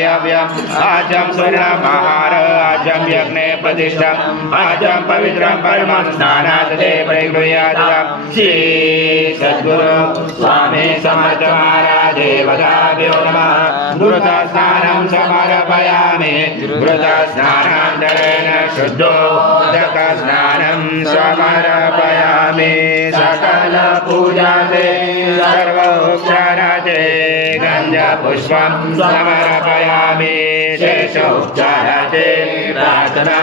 आजम स्वर्णमहार आजम यज्ञे प्रतिष्ठा आजम पवित्रं परमं स्नानात् ते परिगृह्यात् श्री सद्गुरु स्वामी समर्थ महाराज देवताभ्यो नमः घृता स्नानं समर्पयामि घृता स्नानान्तरेण शुद्धोदक स्नानं समर्पयामि सकल पूजाते सर्वोपचाराते गन्धपुष्पं समर्पयामि शेषोपचाराते प्रार्थना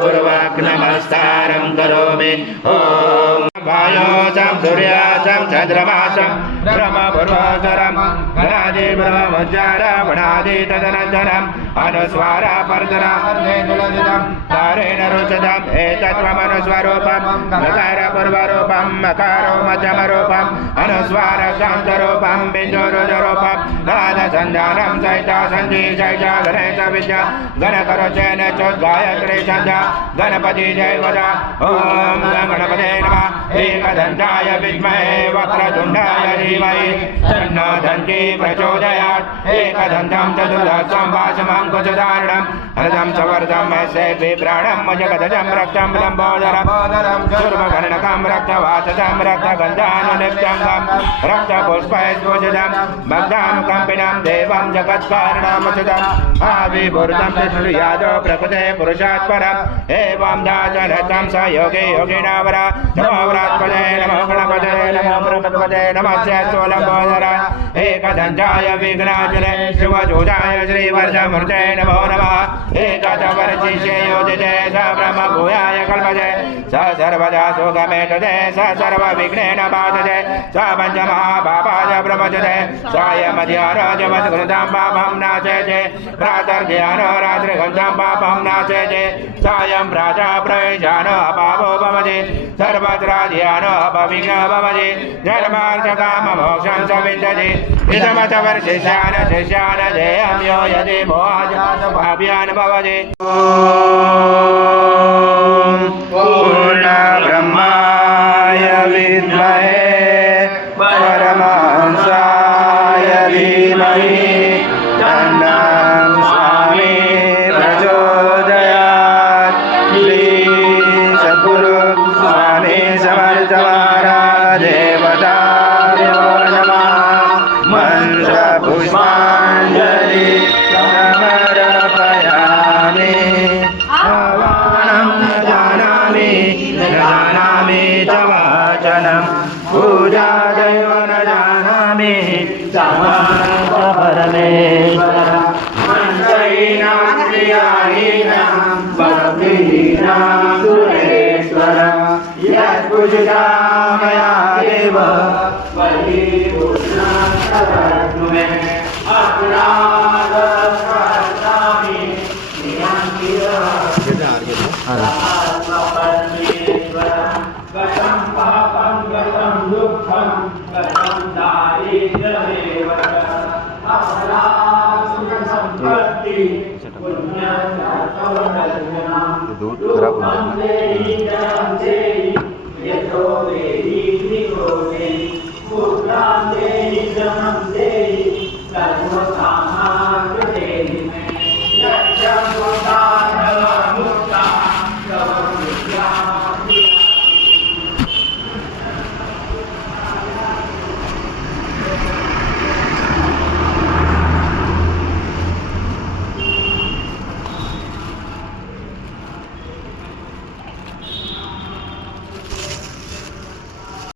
पूर्वक नमस्कारं करोमि ओम वायोचं सूर्याचं चन्द्रमाचं ब्रह्मपूर्वोत्तरं गणादि ब्रह्मोच्चारवणादि तदनन्तरम् अनुस्वारा पर्जना अर्धेन्दुलजितं तारेण रुचितम् एतत्त्वमनुस्वरूपं मकारपूर्वरूपं मकारो मध्यमरूपम् अनुस्वार शान्तरूपं बिन्दुरुजरूपं नादसन्धानं सहिता सन्धि सहिता गणेश विद्या गणकरोचेन चोद्गायत्री सन्ध्या गणपति जय वदा ॐ गणपते नमः एकदन्ताय विद्महे वक्रतुण्डाय धीमहि तन्नो दन्ती प्रचोदयात् एकदन्तं चतुर्दशं वासमं कुचधारणं हरदं सवर्धं यस्य विप्राणं मजगदजं रक्तं लम्बोदरं सुर्मकर्णकं रक्तवासजं रक्तगन्धानुनित्यङ्गं रक्तपुष्पैर्भुजितं भक्तानुकम्पिनं देवं जगत्कारणमच्युतम् आविर्भूतं चतुर्यादो प्रकृते पुरुषात् परम् एवं दासरथं स योगे योगिनावरा नमो व्रात्पदे नमो गणपते नमो बृहस्पते नमस्य सोलम्बोदराय एकदन्ताय विघ्नाचले शिवचूडाय श्रीवर्धमूर्ते नमो नमः एतद्वर्षिष्ये योजिते स ब्रह्मभूयाय कल्पते स सर्वदा सुगमेतते स सर्वविघ्नेन बाधते स पञ्चमहापापाय प्रमुच्यते सायमध्याराजमत्कृतं पापं नाशयते प्रातर्ध्यानो रात्रिगन्धं पापं नाशयते सायं प्रातः प्रवेशानो अपापो भवति सर्वत्र ध्यानो अपविघ्नो भवति धर्मार्थकाममोक्षं च विन्दति इदमतवर्षिष्यान शिष्यान देयं यो यदि मोहाजातभाव्यान् भवति पूर्णब्रह्माय विद्महे परमहंसाय धीमहि तन्नं स्वामी प्रचोदयात् श्री सद्गुरु स्वामी समर्थ महाराज देवताभ्यो नमः मन्त्रपुष्पाञ्जलि समर्पयामि आवाहनं न जानामि च वाचनं पूजा दैव न जानामि समर्थ परमेश्वर मन्त्रहीनां क्रियाहीनां भक्तिहीनां पूजिता मया देव वही पूर्णस्तु मे अपराधस्मरामि गतं पापं गतं दुःखं गतं दारिद्र्यमेव अपराधसुखसम्पत्ति पुण्यं दूध खराब हो जाएगा।